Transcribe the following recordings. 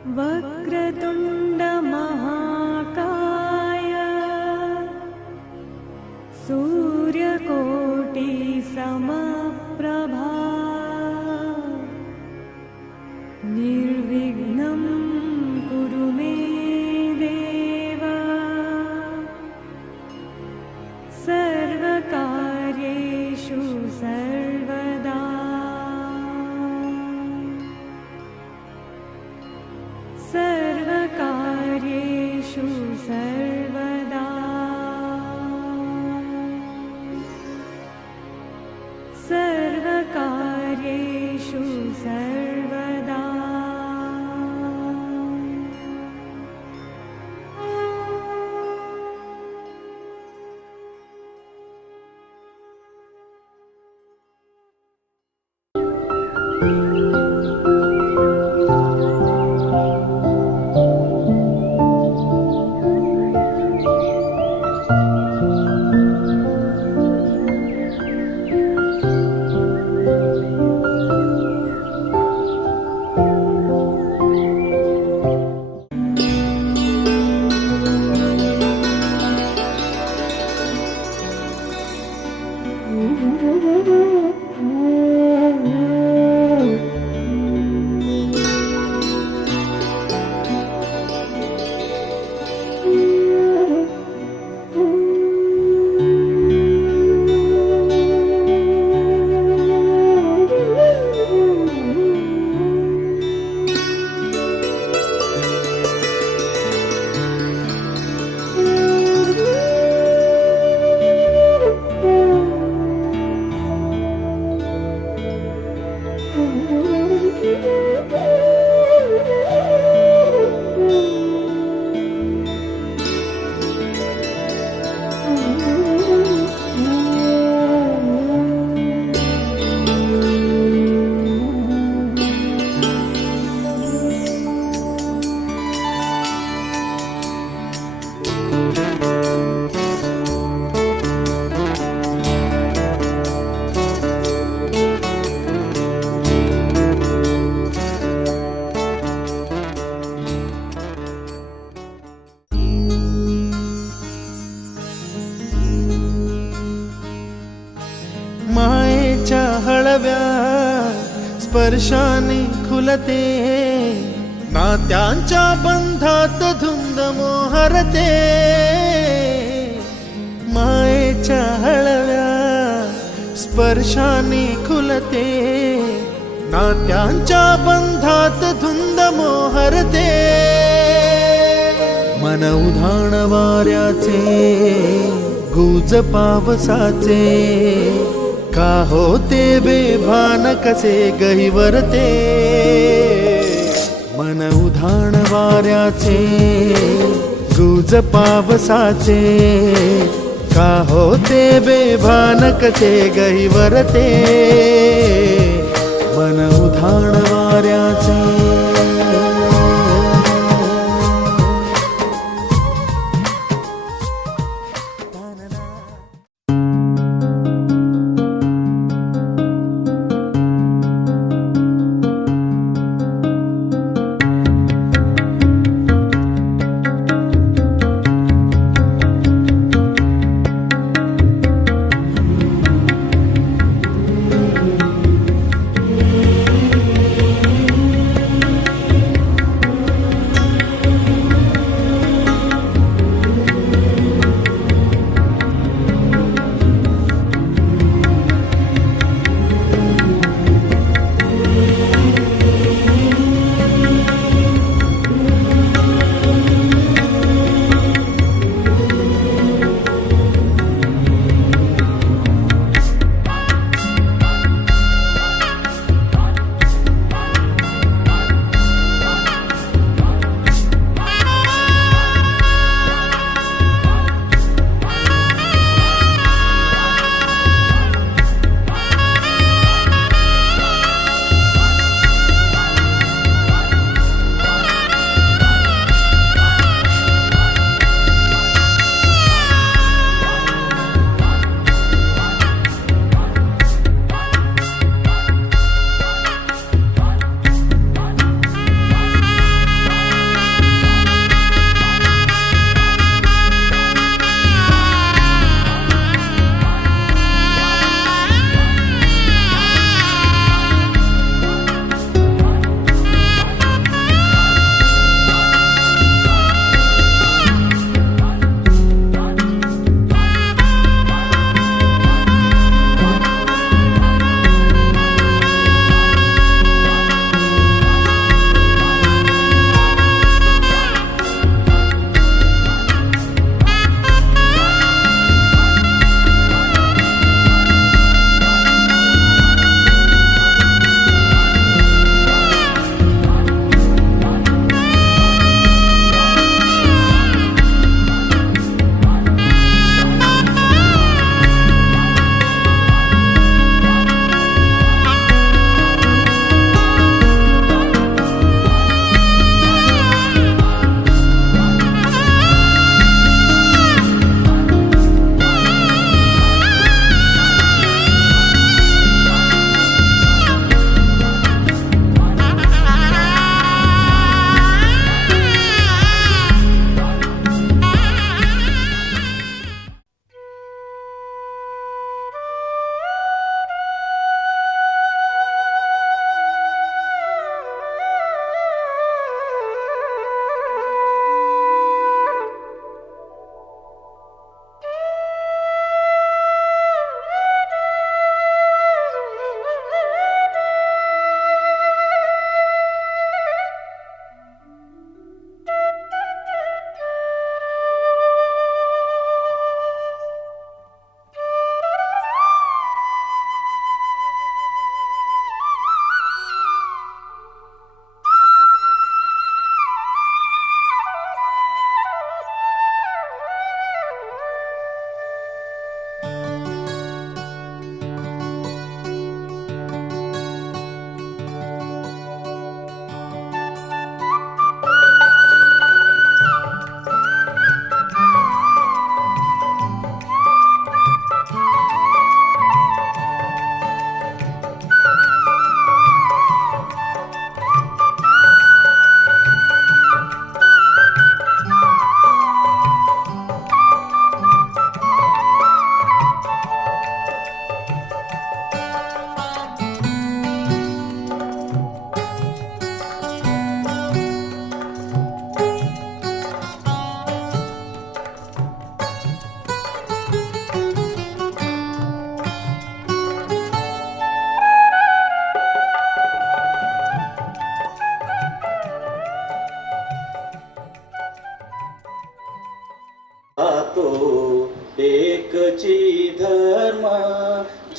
वक्रतुंड महाकाय सूर्यकोटि समप्रभा निर्विघ्नं कुरु मे देव सर्वकार्येषु सर्वदा सर्वकार्येषु सर्वदा सर्वकार्येषु सर्वदा मायेच्या हळव्या स्पर्शाने खुलते नात्यांच्या बंधात धुंद मोहरते मायेच्या हळव्या स्पर्शाने खुलते नात्यांच्या बंधात धुंद मोहरते मन उधाण वाऱ्याचे गुज पावसाचे का होते बेभान कसे गहिवरते मन उधाण वाऱ्याचे गुज पावसाचे का होते बेभान कसे गहिवरते मन उधाण वाऱ्याचे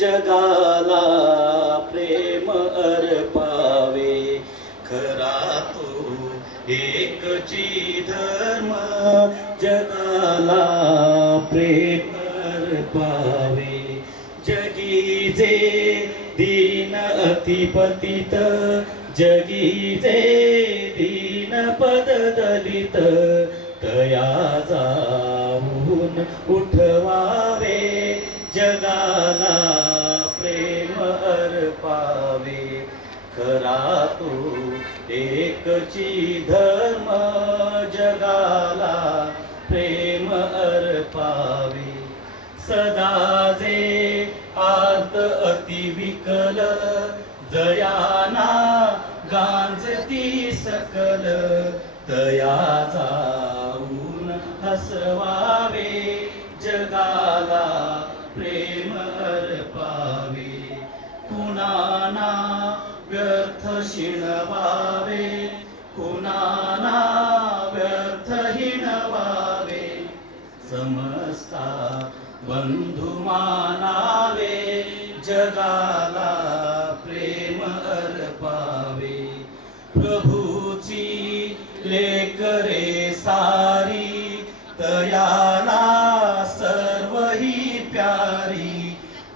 जगाला प्रेम अर्पावे खरा तो एकची धर्म जगाला प्रेम अर्पावे जगी जे दीन अतिपतित जगी जे दीन पद दलित तया जाऊन उठवावे जगाला प्रेम अर्पावे खरा तो एकची धर्म जगाला प्रेम अर्पावे सदा जे आत अतिविकल जयाना गांजती सकल तया जाऊन हसवावे जगाला प्रेम अर्पावे कुणाना व्यर्थ शिणवावे कुणाना व्यर्थ हिणवावे समस्ता बंधु मानावे जगाला प्रेम अर्पावे प्रभूची लेकरे सारी तयाला सर्व ही प्यारी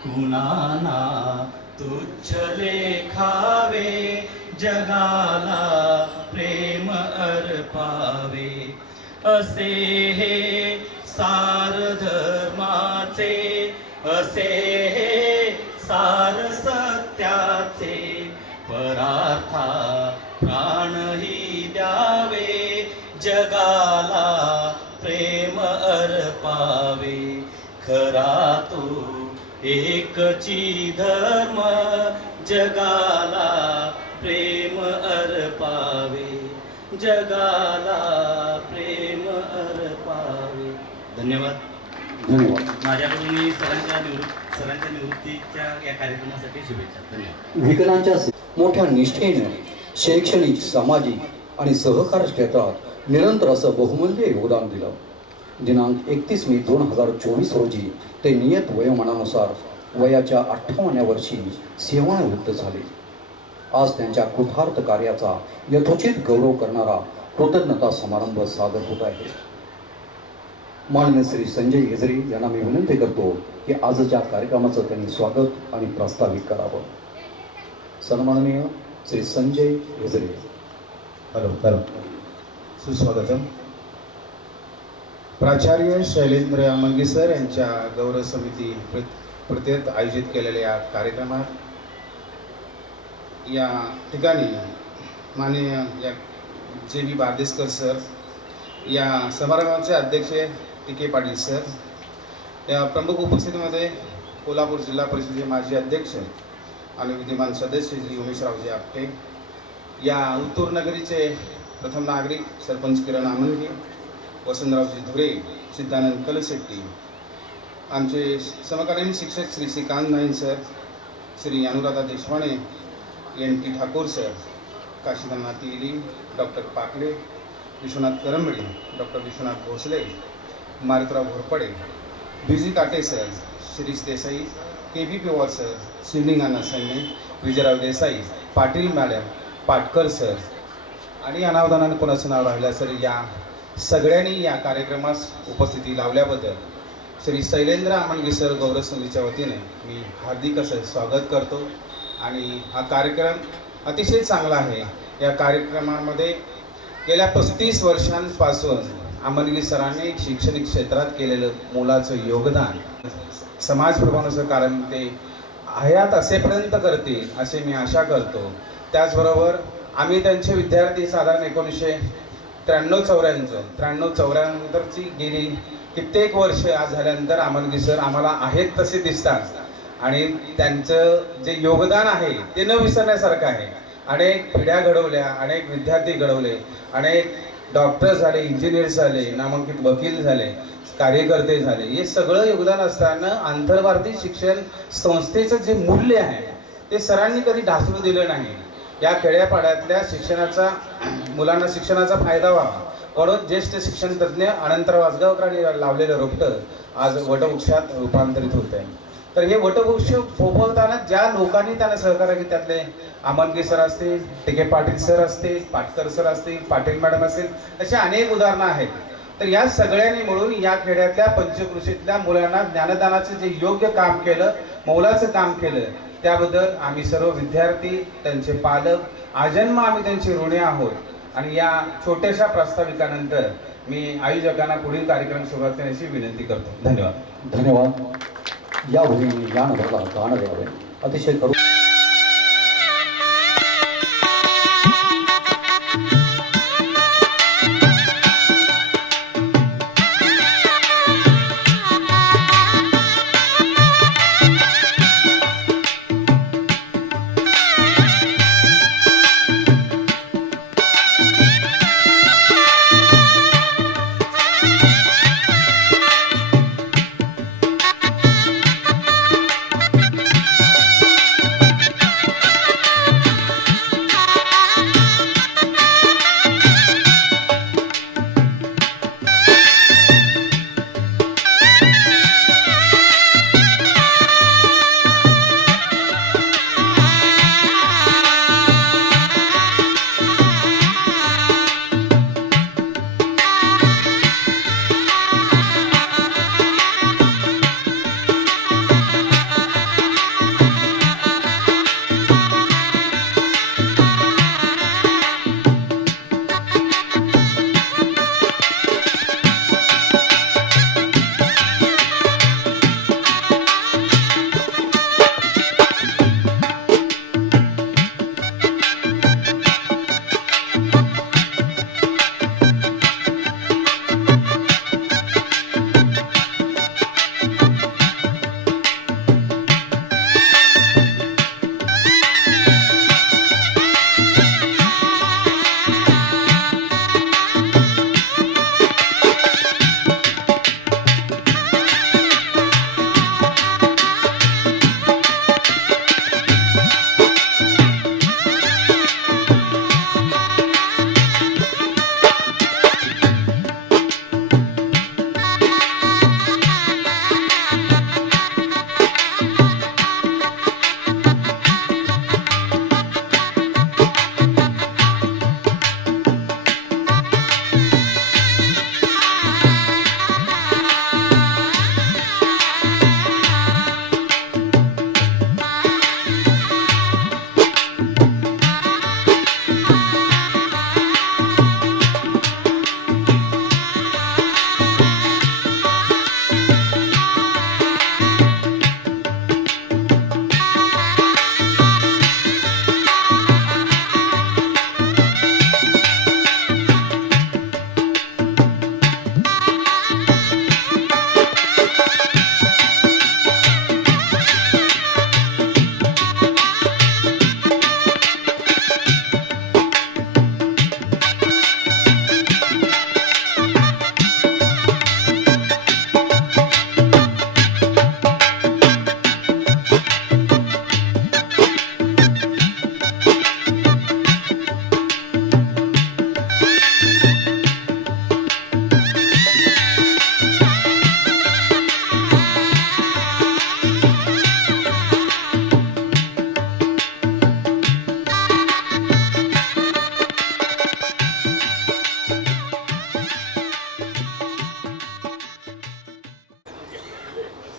कुणाना तुच्छ लेखावे जगाला प्रेम अर्पावे असे हे सार धर्माचे असे हे सार सत्याचे परार्था प्राणही द्यावे जगाला प्रेम अर्पावे खरा तो एकची धर्म जगाला प्रेम अर्पावे जगाला प्रेम अर्पावे. धन्यवाद. माझ्याकडून मी सरांच्या निवृत्तीच्या या कार्यक्रमासाठी शुभेच्छा. धन्यवाद. विकलांच्या मोठ्या निष्ठेने शैक्षणिक सामाजिक आणि सहकार क्षेत्रात निरंतर असं बहुमूल्य योगदान दिलं. दिनांक 31 मे 2024 रोजी ते नियत वयोमानानुसार वयाच्या 58व्या वर्षी सेवानिवृत्त झाले. आज त्यांच्या कृतार्थ कार्याचा यथोचित गौरव करणारा कृतज्ञता समारंभ सादर होत आहे. माननीय श्री संजय हेजरे यांना मी विनंती करतो की आजच्या कार्यक्रमाचं त्यांनी स्वागत आणि प्रास्ताविक करावं. सन्माननीय श्री संजय हेजरे. हॅलो सुस्वागतम. प्राचार्य शैलेंद्र अमलगी सर यांच्या गौरव समिती प्रत्येक आयोजित केलेल्या या कार्यक्रमात या ठिकाणी माननीय या JB बारदेसकर सर, या समारंभाचे अध्यक्ष TK पाटील सर, या प्रमुख उपस्थितीमध्ये कोल्हापूर जिल्हा परिषदेचे माजी अध्यक्ष आणि विद्यमान सदस्य श्री उमेशरावजी आपटे, या उत्तूर नगरीचे प्रथम नागरिक सरपंच किरण आमनगी, वसंतरावजी धुरे, सिद्धानंद कलशेट्टी, आमचे समकालीन शिक्षक श्री श्रीकांत नाईन sir, Shri Anuradha Deshpande, NT Thakur sir, Kashinath Tili, doctor Pakle, Vishwanath Karambale, doctor Vishwanath Bhosale, Marutrao Ghorpade, BG Kate sir, Shirish Desai, KB Pawar sir, शिवलिंगाना सैन्य, विजयराव देसाई, पाटील मॅडम, पाटकर सर आणि अनावधानाने कोणाचं नाव राहिलं सर, या सगळ्यांनी या कार्यक्रमास उपस्थिती लावल्याबद्दल श्री शैलेंद्र अमलगी सर गौरव समितीच्या वतीने मी हार्दिक असं स्वागत करतो. आणि हा कार्यक्रम अतिशय चांगला आहे. या कार्यक्रमामध्ये गेल्या 35 वर्षांपासून अमलगी सरांनी शैक्षणिक क्षेत्रात केलेलं मोलाचं योगदान समाज प्रबोधनाचं कारण ते हयात असेपर्यंत करतील असे मी आशा करतो. त्याचबरोबर आम्ही त्यांचे विद्यार्थी साधारण 1993-94 गेली कित्येक वर्ष आज झाल्यानंतर अमलगी सर आम्हाला आहेत तसे दिसतात आणि त्यांचं जे योगदान आहे ते न विसरण्यासारखं आहे. अनेक पिढ्या घडवल्या, अनेक विद्यार्थी घडवले, अनेक डॉक्टर झाले, इंजिनियर झाले, नामांकित वकील झाले, कार्यकर्ते झाले. हे सगळं योगदान असताना आंतरभारतीय शिक्षण संस्थेचं जे मूल्य आहे ते सरांनी कधी ढासळू दिलं नाही. या खेड्यापाड्यातल्या शिक्षणाचा मुलांना शिक्षणाचा फायदा व्हावा म्हणून ज्येष्ठ शिक्षण तज्ज्ञ अनंतराव वासगावकरांनी लावलेलं रोपटं आज वटवृक्षात रूपांतरित होत आहे. तर हे वटवृक्ष फोफवताना ज्या लोकांनी त्यांना सहकार्य केले त्यातले आमनगे सर असतील, टिके पाटील सर असतील, पाटकर सर असतील, पाटील मॅडम असतील, अशी अनेक उदाहरणं आहेत. तर या सगळ्यांनी मिळून या खेड्यातल्या पंचकृषीतल्या मुलांना ज्ञानदानाचं जे योग्य काम केलं, मौलाचं काम केलं, त्याबद्दल आम्ही सर्व विद्यार्थी, त्यांचे पालक आजन्म आम्ही त्यांचे ऋणी आहोत. आणि या छोट्याशा प्रास्ताविकानंतर मी आयोजकांना पुढील कार्यक्रम सुरुवात करण्याची विनंती करतो. धन्यवाद. धन्यवाद. या भूमीने या नगराला गाणं द्यावे. अतिशय करू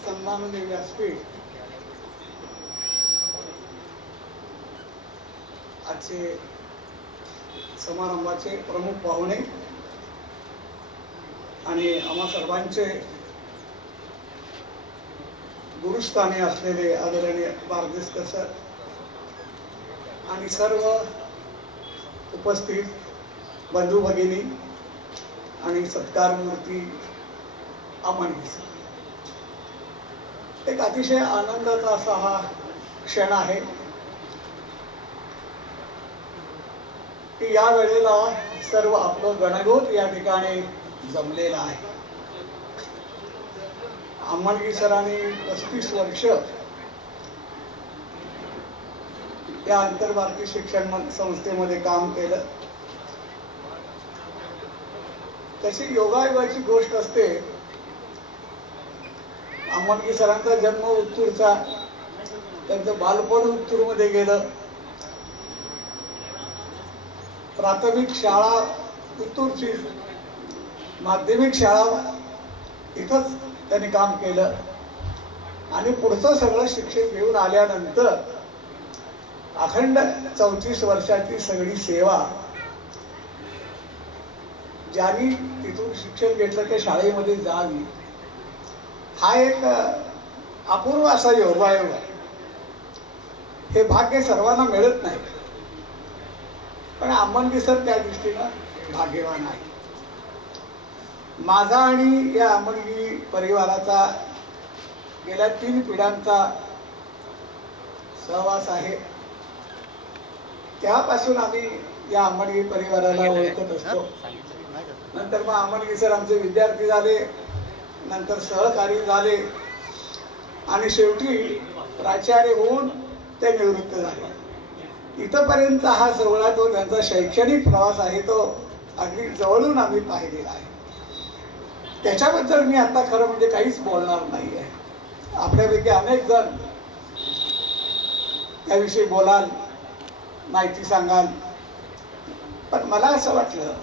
सन्माननीय व्यासपीठ, आजचे समारंभाचे प्रमुख पाहुणे आणि आम्हा सर्वांचे गुरुस्थानी असलेले आदरणीय बारदेसकर सर आणि सर्व उपस्थित बंधू भगिनी आणि सत्कारमूर्ती आमनगे सर, एक अतिशय आनंदाचा असा हा क्षण आहे की या वेळेला सर्व आपलं गणगोत या ठिकाणी जमलेलं आहे. आमनगे सरांनी 35 वर्ष या आंतरभारतीय शिक्षण संस्थेमध्ये काम केलं. तशी योगायोगाची गोष्ट असते, आंबटगी सरांचा जन्म उत्तूरचा, त्यांचं बालपण उत्तूरमध्ये गेलं. प्राथमिक शाळा उत्तूरची, माध्यमिक शाळा इथंच त्यांनी काम केलं आणि पुढचं सगळं शिक्षण घेऊन आल्यानंतर अखंड 34 वर्षाची सगळी सेवा ज्यांनी तिथून शिक्षण घेतलं त्या शाळेमध्ये जावी, हा एक अपूर्व असा योगायोग आहे. हे भाग्य सर्वांना मिळत नाही, पण आंबटगी सर त्या दृष्टीनं भाग्यवान आहे. माझा आणि या आंबटगी परिवाराचा गेल्या 3 पिढ्यांचा सहवास आहे. त्यापासून आम्ही या आंबटगी परिवाराला ओळखत असतो. नंतर मग आंबटगी सर आमचे विद्यार्थी झाले, नंतर सहकारी झाले आणि शेवटी प्राचार्य होऊन ते निवृत्त झाले. इथपर्यंत हा सगळा तो त्यांचा शैक्षणिक प्रवास आहे, तो अगदी जवळून आम्ही पाहिलेला आहे. त्याच्याबद्दल मी आता खरं म्हणजे काहीच बोलणार नाही आहे. आपल्यापैकी अनेक जण त्याविषयी बोलाल, माहिती सांगाल, पण मला असं वाटलं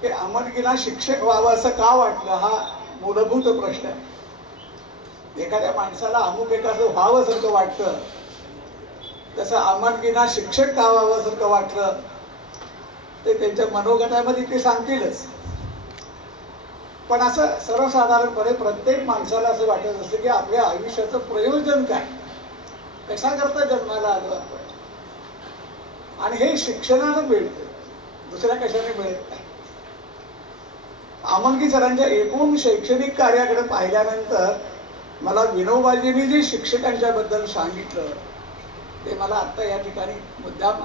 की आंबटगीला शिक्षक व्हावं असं का वाटलं, हा मूलभूत प्रश्न आहे. एखाद्या माणसाला अमुक एकाचं व्हावं सारखं वाटतं, तसं आंबटगीला शिक्षक का व्हावं सारखं वाटलं ते त्यांच्या मनोगतामध्ये ते सांगतीलच. पण असं सर्वसाधारणपणे प्रत्येक माणसाला असं वाटत असतं की आपल्या आयुष्याचं प्रयोजन काय, कशा करता जन्माला आलो आपण, आणि हे शिक्षणानं मिळतं, दुसऱ्या कशाने मिळत नाही. आंबटगी सरांच्या एकूण शैक्षणिक कार्याकडे पाहिल्यानंतर मला विनोबाजींनी जे शिक्षकांच्या बद्दल सांगितलं ते मला आत्ता या ठिकाणी मुद्दाम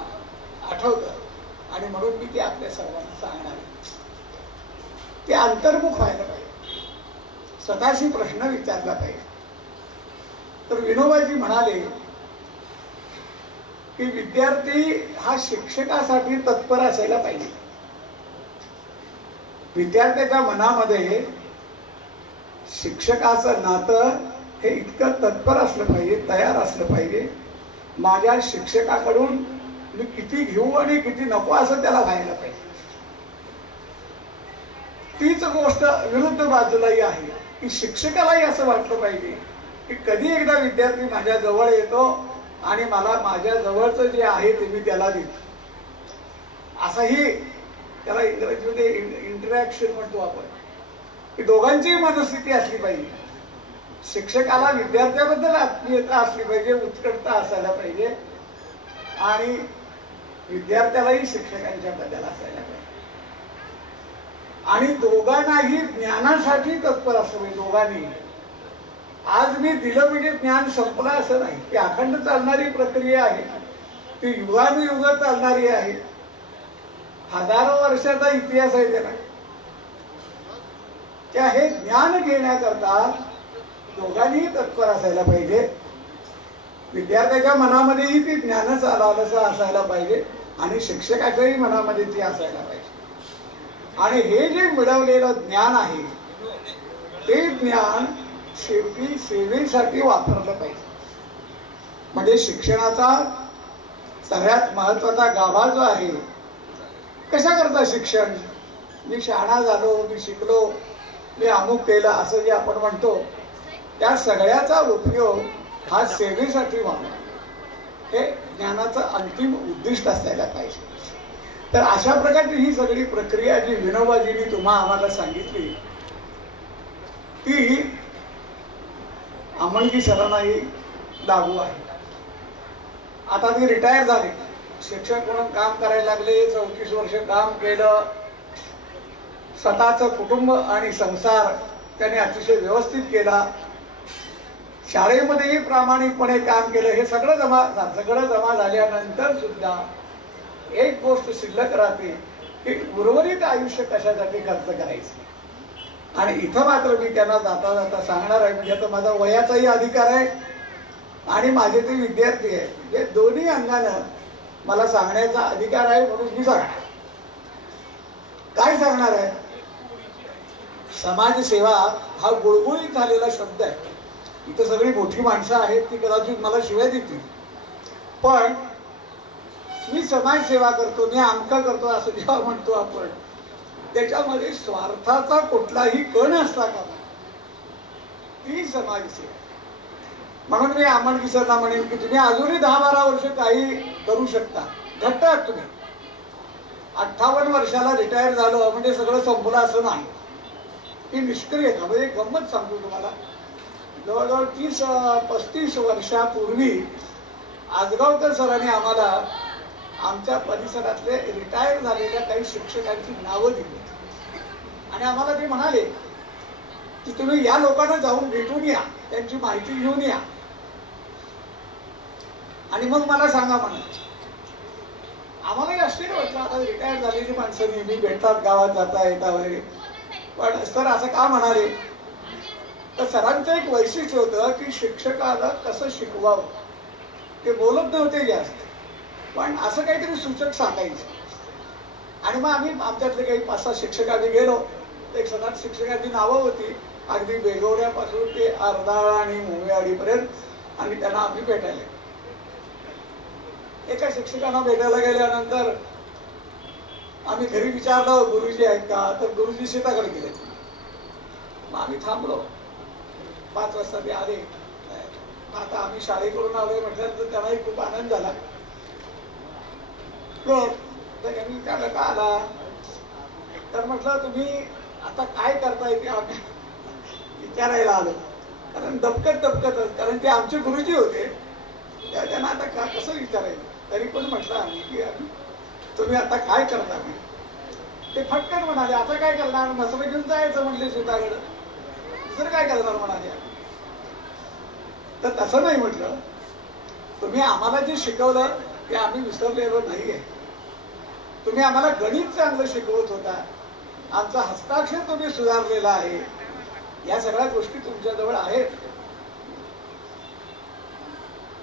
आठवतं आणि म्हणून मी ते आपल्या सर्वांना सांगणार आहे. ते अंतर्मुख व्हायला पाहिजे, स्वतःशी प्रश्न विचारला पाहिजे. तर विनोबाजी म्हणाले की विद्यार्थी हा शिक्षकासाठी तत्पर असायला पाहिजे. विद्यार्थ्याच्या मनामध्ये शिक्षकाचं नातं हे इतकं तत्पर असलं पाहिजे, तयार असलं पाहिजे. माझ्या शिक्षकाकडून मी किती घेऊ आणि किती नको असं त्याला व्हायला पाहिजे. तीच गोष्ट विरुद्ध बाजूलाही आहे की शिक्षकालाही असं वाटलं पाहिजे की कधी एकदा विद्यार्थी माझ्या जवळ येतो आणि मला माझ्या जवळचं जे आहे ते मी त्याला देतो. असंही त्याला इंग्रजीमध्ये इंटरॅक्शन म्हणतो आपण, की दोघांचीही मनस्थिती असली पाहिजे. शिक्षकाला विद्यार्थ्याबद्दल आत्मीयता असली पाहिजे, उत्कटता असायला पाहिजे, आणि विद्यार्थ्यालाही शिक्षकांच्या बद्दल असायला पाहिजे. आणि दोघांनाही ज्ञानासाठी तत्पर असलं पाहिजे. दोघांनी आज मी दिलं म्हणजे ज्ञान संपलं असं नाही. ती अखंड चालणारी प्रक्रिया आहे, ती युगानुयुग चालणारी आहे. हजारो वर्षाचा इतिहास आहे त्याला. त्या हे ज्ञान घेण्याकरता दोघांनीही तत्पर असायला पाहिजे. विद्यार्थ्याच्या मनामध्येही ती ज्ञानच आलं असायला पाहिजे आणि शिक्षकाच्याही मनामध्ये ती असायला पाहिजे. आणि हे जे मिळवलेलं ज्ञान आहे ते ज्ञान शेवटी सेवेसाठी वापरलं पाहिजे. म्हणजे शिक्षणाचा सगळ्यात महत्वाचा गाभा जो आहे, कशा करता शिक्षण, मी शहाणा झालो, मी शिकलो, मी अमुक केलं असं जे आपण म्हणतो, त्या सगळ्याचा उपयोग हा सेवेसाठी व्हावा, हे ज्ञानाचं अंतिम उद्दिष्ट असायला पाहिजे. तर अशा प्रकारची ही सगळी प्रक्रिया जी विनोबाजींनी आम्हाला सांगितली ती आंबटगी सरांनाही लागू आहे. आता ती रिटायर झाले, शिक्षक म्हणून काम करायला लागले, 34 वर्ष काम केलं. स्वतःचं कुटुंब आणि संसार त्याने अतिशय व्यवस्थित केला. शाळेमध्येही प्रामाणिकपणे काम केलं. हे सगळं जमा झाल्यानंतर सुद्धा एक गोष्ट शिल्लक राहते की उर्वरित आयुष्य कशासाठी खर्च करायचं. आणि इथं मात्र मी त्यांना जाता जाता सांगणार आहे, म्हणजे आता माझा वयाचाही अधिकार आहे आणि माझे ते विद्यार्थी आहेत, जे दोन्ही अंगानं मला सांगण्याचा अधिकार आहे, म्हणून मी सांगणार. काय सांगणार आहे? समाजसेवा हा गुळगुळीत झालेला शब्द आहे. इथं सगळी मोठी माणसं आहेत ती कदाचित मला शिव्या देतील, पण मी समाजसेवा करतो, मी आमका करतो असं जेव्हा म्हणतो आपण, त्याच्यामध्ये स्वार्थाचा कुठलाही कण असता का, ती समाजसेवा. म्हणून मी आमणगी सरला म्हणेन की तुम्ही अजूनही 10-12 वर्ष काही करू शकता, घट्ट आहात तुम्ही. 58 वर्षाला रिटायर झालं म्हणजे सगळं संपलं असं नाही. ही निष्क्रियता म्हणजे गंमत सांगतो तुम्हाला. जवळजवळ 30-35 वर्षापूर्वी आजगावकर सरांनी आम्हाला आमच्या परिसरातले रिटायर झालेल्या काही शिक्षकांची नावं दिली आणि आम्हाला ते म्हणाले की तुम्ही या लोकांना जाऊन भेटून या, त्यांची माहिती घेऊन या आणि मग मला सांगा म्हणा. आम्हालाही आश्चर्य वाटलं, आता रिटायर झालेली माणसं नेहमी भेटतात, गावात जाता येता वगैरे, पण सर असं का म्हणाले, तर सरांचं एक वैशिष्ट्य होतं की शिक्षकाला कसं शिकवावं. ते बोलत नव्हते जास्त, पण असं काहीतरी सूचक सांगायचं. आणि मग आम्ही आमच्यातले काही 5-6 शिक्षक आम्ही गेलो. एक 7-8 शिक्षकांची नावं होती, अगदी बेगवड्यापासून ते अर्धाळा आणि मुंबईवाडीपर्यंत, आणि त्यांना आम्ही भेटायला गेलो. एका शिक्षकांना भेटायला गेल्यानंतर आम्ही घरी विचारलं गुरुजी आहेत का, तर गुरुजी शेताकडे गेले. मग आम्ही थांबलो. 5 वाजता ते आले. आता आम्ही शाळेकडून आलोय म्हटल्यानंतर त्यांनाही खूप आनंद झाला. तर त्यांनी विचारलं का आला, तर म्हटलं तुम्ही आता काय करताय ते आम्ही विचारायला आलो. कारण दबकतच, कारण ते आमचे गुरुजी होते, त्यांना आता का कसं विचारायचं. तरी पण म्हटलं आम्ही की तुम्ही आता काय करता. ते फटकन म्हणाले आता काय करणार, मसरं घेऊन जायचं म्हणले शेताकडं, दुसरं काय करणार म्हणाले. तर तसं नाही म्हटलं, तुम्ही आम्हाला जे शिकवलं ते आम्ही विसरलेलो नाहीये. तुम्ही आम्हाला गणित चांगलं शिकवत होता, आमचा हस्ताक्षर तुम्ही सुधारलेला आहे, या सगळ्या गोष्टी तुमच्याजवळ आहेत.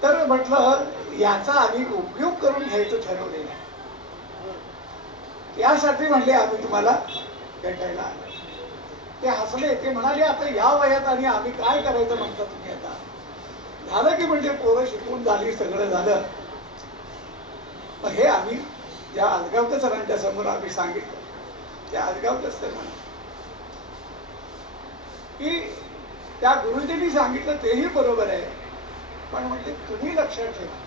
तर म्हटलं याचा आम्ही उपयोग करून घ्यायचं ठरवलेलं आहे. यासाठी म्हणले आम्ही तुम्हाला भेटायला आलो. ते हसले. ते म्हणाले आता या वयात आणि आम्ही काय करायचं म्हणता तुम्ही. आता झालं की म्हणजे पोरं शिकून झाली, सगळं झालं. हे आम्ही ज्या आजगावकर सरांच्या समोर आम्ही सांगितलं, त्या आजगावकर सर म्हणा की त्या गुरुजींनी सांगितलं तेही बरोबर आहे, पण म्हणजे तुम्ही लक्षात ठेवा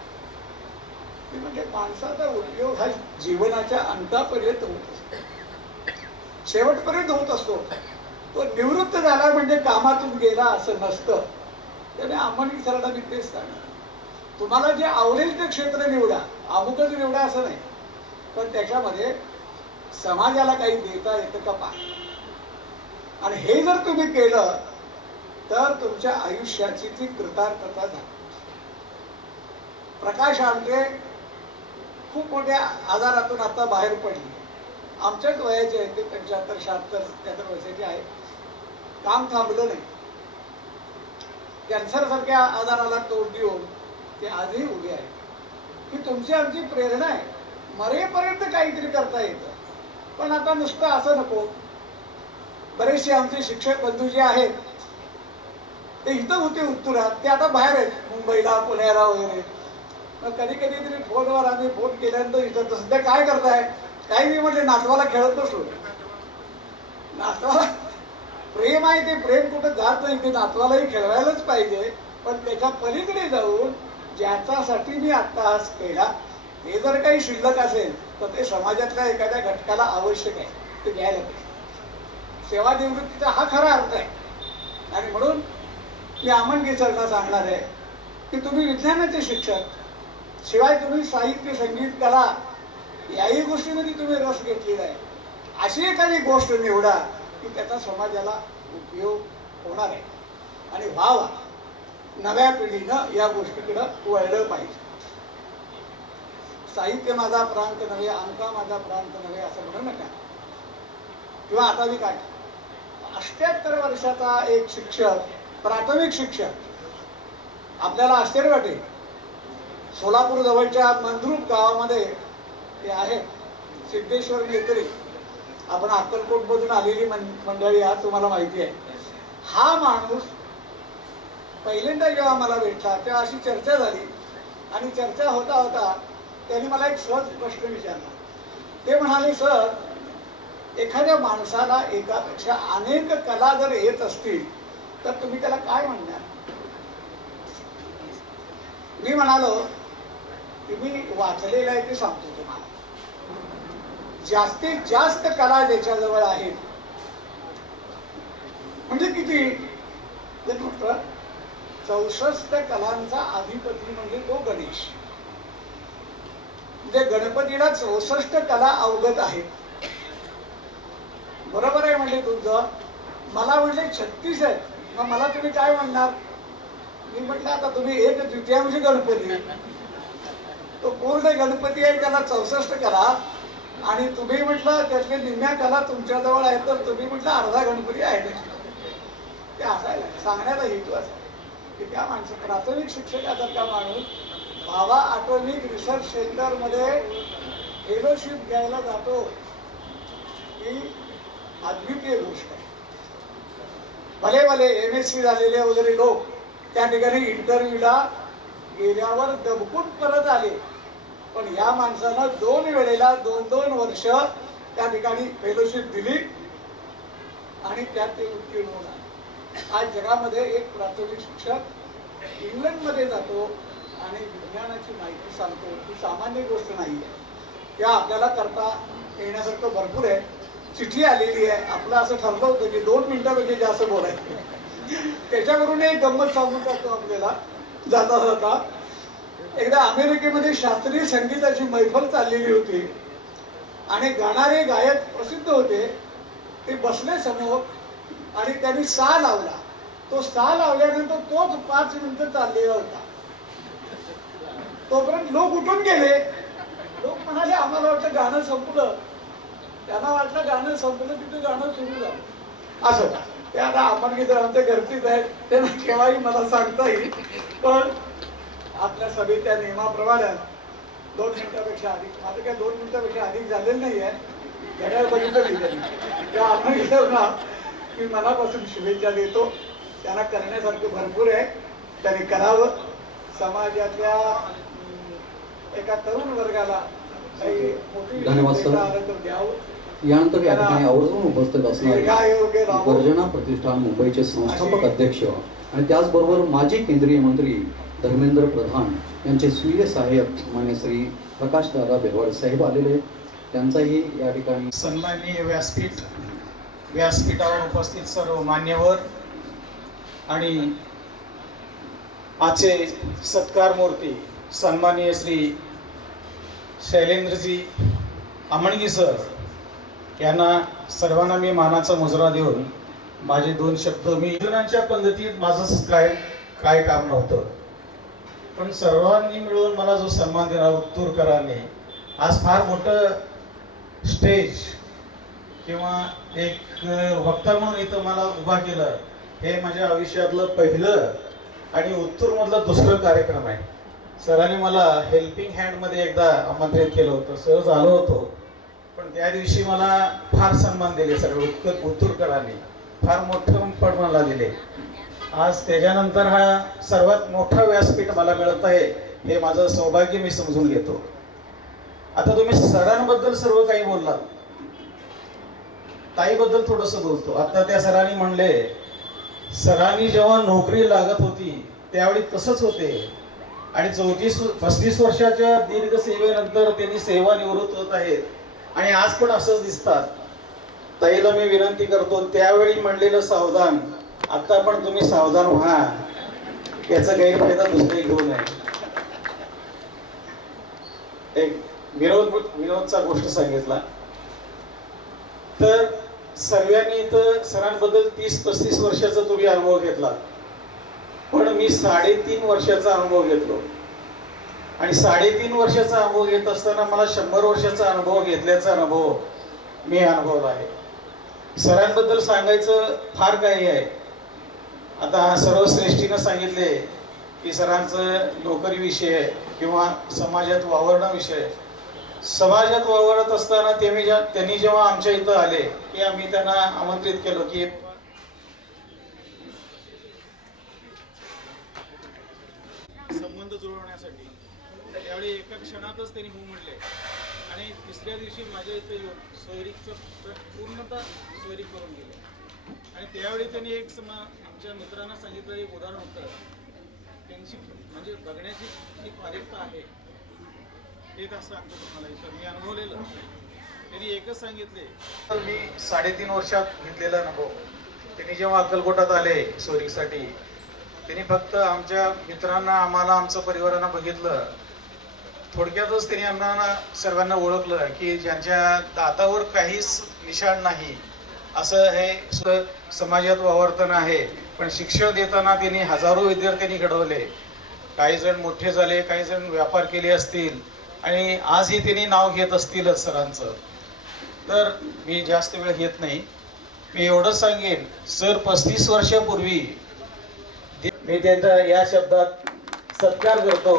की म्हणजे माणसाचा उपयोग हा जीवनाच्या अंतापर्यंत होत असतो, शेवटपर्यंत होत असतो. तो निवृत्त झाला म्हणजे कामातून गेला असं नसतं. त्याने आम्हाला सरांना मी तेच सांगणार, तुम्हाला जे आवडेल ते क्षेत्र निवडा, अमुकच निवडा असं नाही, पण त्याच्यामध्ये समाजाला काही देता येतं का पहा. आणि हे जर तुम्ही केलं तर तुमच्या आयुष्याची ती कृतार्थता झाली. प्रकाश आमटे खूप मोठ्या आजारातून आता बाहेर पडले. आमच्याच वयाचे आहेत ते, 75-76-77 वर्षाचे आहेत. काम थांबलं नाही. कॅन्सर सारख्या आजाराला तोंड देऊन ते आजही उभे आहेत. ही तुमची आमची प्रेरणा आहे. मरेपर्यंत काहीतरी करता येतं, पण आता नुसतं असं नको. बरेचसे आमचे शिक्षक बंधू जे आहेत ते इथं होते उत्तरात, ते आता बाहेर आहेत, मुंबईला, पुण्याला वगैरे. मग कधी तरी फोनवर आम्ही फोन केल्यानंतर इथं सध्या काय करताय, काही मी म्हटले नातवाला खेळत बसलो. नातवाला प्रेम आहे, ते प्रेम कुठं जात नाही, ते नातवालाही खेळवायलाच पाहिजे, पण त्याच्या पलीकडे जाऊन ज्याच्यासाठी मी आत्ता आज केला ते जर काही शिल्लक असेल तर ते समाजातल्या एखाद्या घटकाला आवश्यक आहे, ते घ्यायला पाहिजे. सेवानिवृत्तीचा हा खरा अर्थ आहे. आणि म्हणून मी आमणगे सरला सांगणार आहे की तुम्ही विज्ञानाचे शिक्षक, शिवाय तुम्ही साहित्य, संगीत, कला याही गोष्टीमध्ये तुम्ही रस घेतलेला आहे. अशी एखादी गोष्ट निवडा की त्याचा समाजाला उपयोग होणार आहे आणि व्हावा. नव्या पिढीनं या गोष्टीकडं वळलं पाहिजे. साहित्य माझा प्रांत नव्हे, अंका माझा प्रांत नव्हे असं म्हणू नका. किंवा आता मी काय 78 वर्षाचा एक शिक्षक, प्राथमिक शिक्षक, आपल्याला आश्चर्य वाटेल, सोलापूर जवळच्या मंद्रुप गावामध्ये ते आहेत सिद्धेश्वर नेत्रे. आपण अक्कलकोटमधून आलेली मंडळी आहात, तुम्हाला माहिती आहे. हा माणूस पहिल्यांदा जेव्हा मला भेटला तेव्हा अशी चर्चा झाली आणि चर्चा होता होता त्यांनी मला एक सहज प्रश्न विचारला. ते म्हणाले, सर, एखाद्या माणसाला एकापेक्षा अनेक कला जर येत असतील तर तुम्ही त्याला काय म्हणणार? मी म्हणालो, तुम्ही वाचलेलं आहे ते सांगतो तुम्हाला. जास्तीत जास्त कला ज्याच्याजवळ आहेत म्हणजे किती, तर म्हटलं 64 कलांचा अधिपती म्हणजे तो गणेश. म्हणजे गणपतीला 64 कला अवगत आहेत. बरोबर आहे म्हणले तुमचं. मला म्हणले 36 आहेत. मग मला तुम्ही काय म्हणणार? मी म्हटलं, आता तुम्ही 1/3 गणपती, तो पूर्ण गणपती आहे, त्याला 64 कला, आणि तुम्ही म्हटलं त्यातले निम्म्या कला तुमच्याजवळ आहेत, तर तुम्ही म्हटलं अर्धा गणपती आहे. ते असायला सांगण्याचा हेतू असा की त्या माणसं प्राथमिक शिक्षकाचा माणूस भावा ॲटॉमिक रिसर्च सेंटरमध्ये फेलोशिप घ्यायला जातो, ही अद्वितीय गोष्ट आहे. भले भले MSc झालेले वगैरे लोक त्या ठिकाणी इंटरव्ह्यूला गेल्यावर दबकून परत आले, पण या माणसानं 2 वेळेला 2-2 वर्ष त्या ठिकाणी फेलोशिप दिली आणि त्यात ते उत्तीर्ण होणार. आज जगामध्ये एक प्राथमिक शिक्षक इंग्लंडमध्ये जातो आणि विज्ञानाची माहिती सांगतो, ही सामान्य गोष्ट नाही आहे. त्या आपल्याला करता येण्यासारखं भरपूर आहे. चिठ्ठी आलेली आहे, आपलं असं ठरलं होतं की 2 मिनिटापेक्षा जास्त बोलायचं. त्याच्यावरून एक गंमत सांगू शकतो आपल्याला. जाता जाता एकदा अमेरिकेमध्ये शास्त्रीय संगीताची मैफल चाललेली होती आणि गाणारे गायक प्रसिद्ध होते. ते बसले समोर आणि त्यांनी सा लावला. तो सा लावल्यानंतर तोच 5 मिनिटं चाललेला होता. तोपर्यंत लोक उठून गेले. लोक म्हणाले, आम्हाला वाटलं गाणं संपलं. त्यांना वाटलं गाणं संपलं, तिथे गाणं सुरू झालं. असं ते आता आपण की जर आमच्या घरचीच आहेत, त्यांना केव्हाही मला सांगता येईल. पण आपल्या सभेच्या नियमाप्रमाणे 2 मिनिटापेक्षा अधिक, माझं काय 2 मिनिटापेक्षा अधिक झालेलं नाही आहे. घड्याळ बघितलं मी त्यांनी. त्या आपण गेलो ना, मी मनापासून शुभेच्छा देतो. त्यांना करण्यासारखं भरपूर आहे, त्यांनी करावं. समाजातल्या एका तरुण वर्गाला काही मोठी धन्यवाद सर. आलं तर द्यावं. यानंतर या ठिकाणी आवर्जून उपस्थित असणारे योग्य राहावं. गर्जना प्रतिष्ठान मुंबईचे संस्थापक अध्यक्ष आणि त्याचबरोबर माजी केंद्रीय मंत्री धर्मेंद्र प्रधान यांचे स्वीय सहाय्यक मान्य श्री प्रकाशदादा बेरवाड साहेब आलेले आहेत. त्यांचाही या ठिकाणी सन्माननीय व्यासपीठावर उपस्थित सर्व मान्यवर आणि आजचे सत्कार मूर्ती सन्माननीय श्री शैलेंद्रजी अमणगी सर यांना सर्वांना मी मानाचा मुजरा देऊन माझे 2 शब्द, मी योजनांच्या पद्धतीत माझं काय काम नव्हतं, पण सर्वांनी मिळून मला जो सन्मान दिला उत्तूरकरांनी, आज फार मोठं स्टेज किंवा एक वक्ता म्हणून इथं मला उभा केलं. हे माझ्या आयुष्यातलं पहिलं आणि उत्तूरमधलं दुसरं कार्यक्रम आहे. सरांनी मला हेल्पिंग हँडमध्ये एकदा आमंत्रित केलं होतं, सहज आलो होतो, पण त्या दिवशी मला फार सन्मान दिले सर्व उत्तूरकरांनी, फार मोठं पद मला दिले. आज त्याच्यानंतर हा सर्वात मोठा व्यासपीठ मला मिळत आहे, हे माझं सौभाग्य मी समजून घेतो. आता तुम्ही सरांबद्दल सर्व काही बोललात, ताईबद्दल थोडंसं बोलतो. आता त्या सरांनी म्हणले, सरांनी जेव्हा नोकरी लागत होती त्यावेळी तसंच होते आणि 34-35 वर्षाच्या दीर्घ सेवेनंतर त्यांनी सेवानिवृत्त होत आहेत आणि आज पण असंच दिसतात. ताईला मी विनंती करतो, त्यावेळी म्हणलेलं सावधान, आता पण तुम्ही सावधान व्हा, याचा गैरफायदा दुसरे घेऊ नये. एक विनोदचा गोष्ट सांगितला तर सर्वांनी इथं सरांबद्दल 30-35 वर्षाचा तुम्ही अनुभव घेतला, पण मी 3.5 वर्षाचा अनुभव घेतलो आणि 3.5 वर्षाचा अनुभव घेत असताना मला 100 वर्षाचा अनुभव घेतल्याचा अनुभव मी अनुभवला आहे. सरांबद्दल सांगायचं फार काही आहे. आता सर्वश्रेष्ठीनं सांगितले की सरांचं नोकरी विषय किंवा समाजात वावरणं विषय, समाजात वावरत असताना त्यांनी जेव्हा आमच्या इथं आले की आम्ही त्यांना आमंत्रित केलं की संबंध जुळवण्यासाठी. त्यावेळी एका क्षणातच त्यांनी हो म्हणले आणि तिसऱ्या दिवशी माझ्या इथे येऊन सोयरीकचं पूर्णतः सोयरीक करून गेले. आणि त्यावेळी त्यांनी आमच्या मित्रांना सांगितलं एक उदाहरण होतं. त्यांची म्हणजे बघण्याची जी पारिकता आहे ते सांगतो तुम्हाला इथं मी अनुभवलेलं. त्यांनी एकच सांगितले, तर मी 3.5 वर्षात घेतलेला अनुभव. त्यांनी जेव्हा अक्कलकोटात आले सोयरीकसाठी, त्यांनी फक्त आमच्या मित्रांना आम्हाला आमचं परिवारांना बघितलं. थोडक्यातच त्यांनी आम्हाला सर्वांना ओळखलं की ज्यांच्या दातावर काहीच निशाण नाही असं हे समाजात वावरताना आहे. पण शिक्षण देताना त्यांनी हजारो विद्यार्थ्यांनी घडवले. काही जण मोठे झाले, काही जण व्यापार केले असतील आणि आजही त्यांनी नाव घेत असतीलच सरांचं. तर मी जास्त वेळ घेत नाही. मी एवढंच सांगेन, सर 35 वर्षापूर्वी मी त्यांचा या शब्दात सत्कार करतो.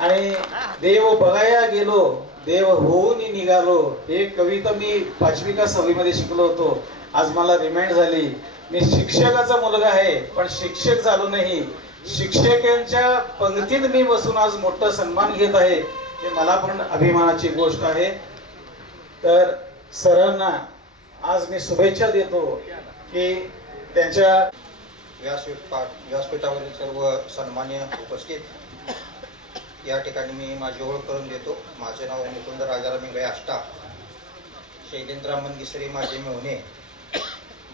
आणि देव बघाया गेलो, देव होऊन निघालो, हे कविता मी 5वी का 6वी मध्ये शिकलो होतो. आज मला रिमाइंड झाली. मी शिक्षकाचा मुलगा आहे पण शिक्षक झालो नाही. शिक्षकांच्या पंक्तीत मी बसून आज मोठा सन्मान घेत आहे, हे मला पण अभिमानाची गोष्ट आहे. तर सरांना आज मी शुभेच्छा देतो की त्यांच्या व्यासपीठावरील सर्व सन्मान्य उपस्थित, या ठिकाणी मी माझी ओळख करून देतो. माझे नाव मुकुंद राजाराम इंगळे आष्टा. शैलेंद्र अमनगिसरी माझे मेहुणे,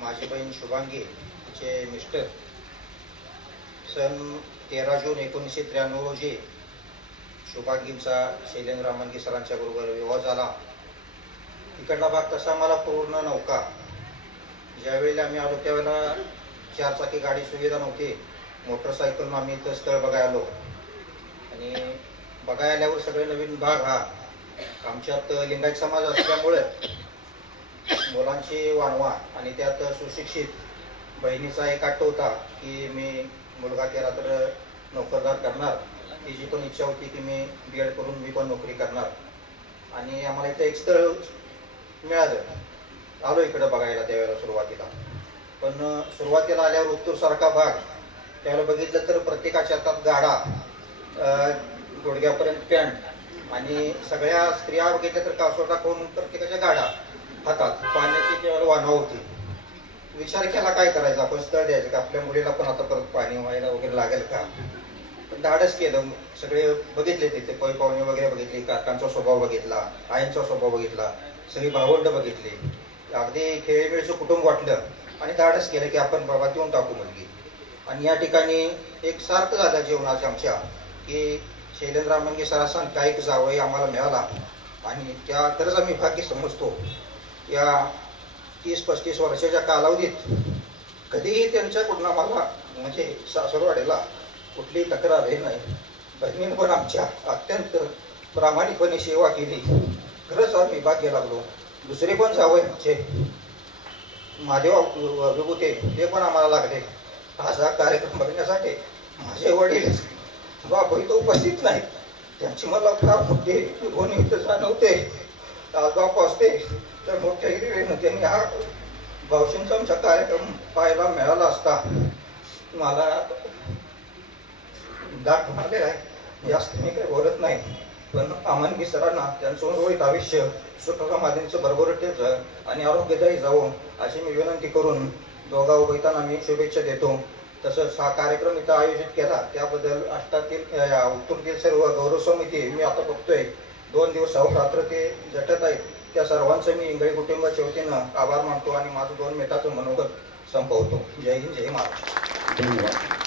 माझी बहीण शुभांगी, तिचे मिस्टर. सन 13 जून 1993 रोजी शुभांगींचा शैलेंद्र अमनगी सरांच्या बरोबर विवाह झाला. इकडला भाग तसा मला पूर्ण नव्हता. ज्यावेळेला आम्ही आलो त्यावेळेला 4 चाकी गाडी सुविधा नव्हती. मोटरसायकलनं आम्ही इथं स्थळ बघायला आलो आणि बघायला आल्यावर सगळे नवीन भाग हा आमच्यात लिंगायत समाज असल्यामुळे मुलांची वानवा आणि त्यात सुशिक्षित. बहिणीचा एक अट्ट होता की मी मुलगा केला तर नोकरदार करणार. तिची पण इच्छा होती की मी B.Ed करून मी पण नोकरी करणार. आणि आम्हाला इथं एक स्थळ मिळालं. आलो इकडं बघायला त्यावेळेला सुरुवातीला. पण सुरुवातीला आल्यावर उत्तूरसारखा भाग त्यावेळेला बघितलं तर प्रत्येकाच्या हातात गाडा, गुडघ्यापर्यंत पॅन्ट आणि सगळ्या स्त्रिया बघितल्या तर कासोटा करून प्रत्येकाच्या गाडा हातात. पाण्याची त्यावेळेला वाहनं होती. विचार केला काय करायचं, आपण स्थळ द्यायचं का आपल्या मुलीला पण आता परत पाणी व्हायला वगैरे लागेल का. पण धाडस केलं. सगळे बघितले तिथे पै पाहुणे वगैरे बघितले, काकांचा स्वभाव बघितला, आईंचा स्वभाव बघितला, सगळी भावंड बघितली, अगदी खेळीमेळचं कुटुंब वाटलं आणि धाडस केलं की आपण बाबा देऊन टाकू मुलगी. आणि या ठिकाणी एक सार्थ झाला जीवनाच्या आमच्या की शैलेंद्र अमनगी सरांचा एक जावई आम्हाला मिळाला. आणि त्या खरंच आम्ही भाग्य समजतो. या 30-35 वर्षाच्या कालावधीत कधीही त्यांच्याकडून आम्हाला म्हणजे सासरवाडीला कुठलीही तक्रार हे नाही. बहिणीनं पण आमच्या अत्यंत प्रामाणिकपणे सेवा केली. खरंच आम्ही भाग्य लागलो. दुसरे पण जावई आमचे महादेव विभूते ते पण आम्हाला लागले. आज हा कार्यक्रम बघण्यासाठी माझे वडील बाप इथं उपस्थित नाहीत. त्यांची मला फार मोठी कोणी इथं जाणवते. आज बाप असते तर मोठ्या हिरवीनं त्यांनी हा भावशींचा आमचा कार्यक्रम पाहायला मिळाला असता. मला दाट आलेला आहे. जास्त मी काही बोलत नाही. पण अमनगी सरांना त्यांचं उर्वरित आयुष्य सुखसमाधींचं भरभराटीचं आणि आरोग्यदायी जावं अशी मी विनंती करून दोघा उभयतांना मी शुभेच्छा देतो. तसंच हा कार्यक्रम इथं आयोजित केला त्याबद्दल आष्टातील उत्तूरतील सर्व गौरव समिती मी आता बघतोय 2 दिवस अहोरात्र ते झटत आहेत. त्या सर्वांचं मी इंगळे कुटुंबाच्या वतीनं आभार मानतो आणि माझं 2 मिनिटाचं मनोगत संपवतो. जय हिंद, जय महाराष्ट्र. धन्यवाद.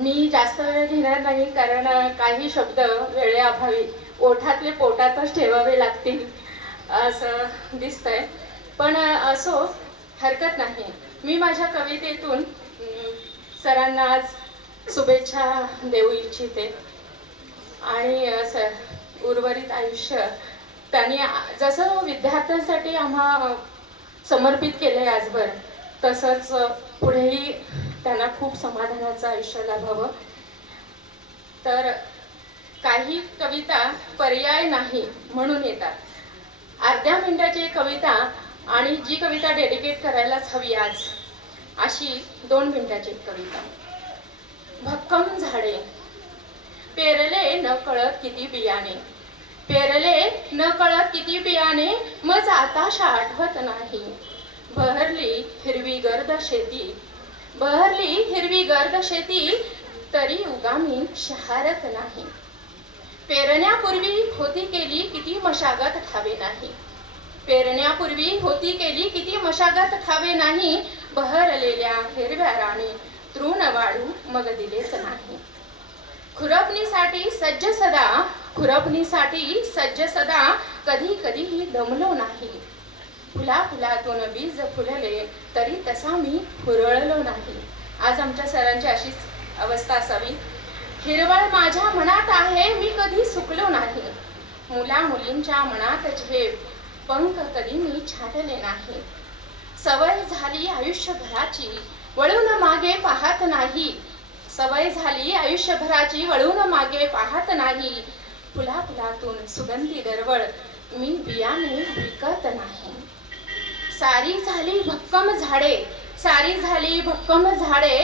मी जास्त वेळ घेणार नाही, कारण काही शब्द वेळेअभावी ओठातले पोटातच ठेवावे लागतील असं दिसतंय. पण असो, हरकत नाही. मी माझ्या कवितेतून सरांना आज शुभेच्छा देऊ इच्छिते आणि उर्वरित आयुष्य त्यांनी जसं विद्यार्थ्यांसाठी आम्हा समर्पित केले आजवर, तसंच पुढेही त्यांना खूप समाधानाचं आयुष्य लाभावं. तर काही कविता पर्याय नाही म्हणून येतात. अर्ध्या मिनिटाची कविता आणि जी कविता डेडिकेट करायलाच हवी आज, अशी 2 मिनिटाची कविता. भक्कम झाडे पेरले न कळत किती बियाणे, पेरले न कळत किती बियाणे, मग आताशा आठवत नाही. बहरली हिरवी गर्द शेती, बहरली हिरवी गर्द शेती, तरी उगामी शहारत नाही. पेरण्यापूर्वी होती केली किती मशागत ठावे नाही, पेरण्यापूर्वी होती केली किती मशागत ठावे नाही. बहरलेल्या हिरव्या राणी तृण वाढू मग दिलेच नाही. खुरपणीसाठी सज्ज सदा, खुरपणीसाठी सज्ज सदा, कधी कधीही दमलो नाही. फुला फुलातून बीज फुलले तरी तसा मी हुरळलो नाही. आज आमच्या सरांची अशीच अवस्था असावी. हिरवळ माझ्या मनात आहे, मी कधी सुकलो नाही. मुला मुलींच्या मनात झेप, पंख कधी मी छाटले नाही. सवय झाली आयुष्यभराची, वळून मागे पाहत नाही. सवय झाली आयुष्यभराची, वळून मागे पाहत नाही. फुला फुलातून सुगंधी दरवळ, मी बियाणे विकत नाही. सारी झाली भक्कम झाडे, सारी झाली भक्कम झाडे,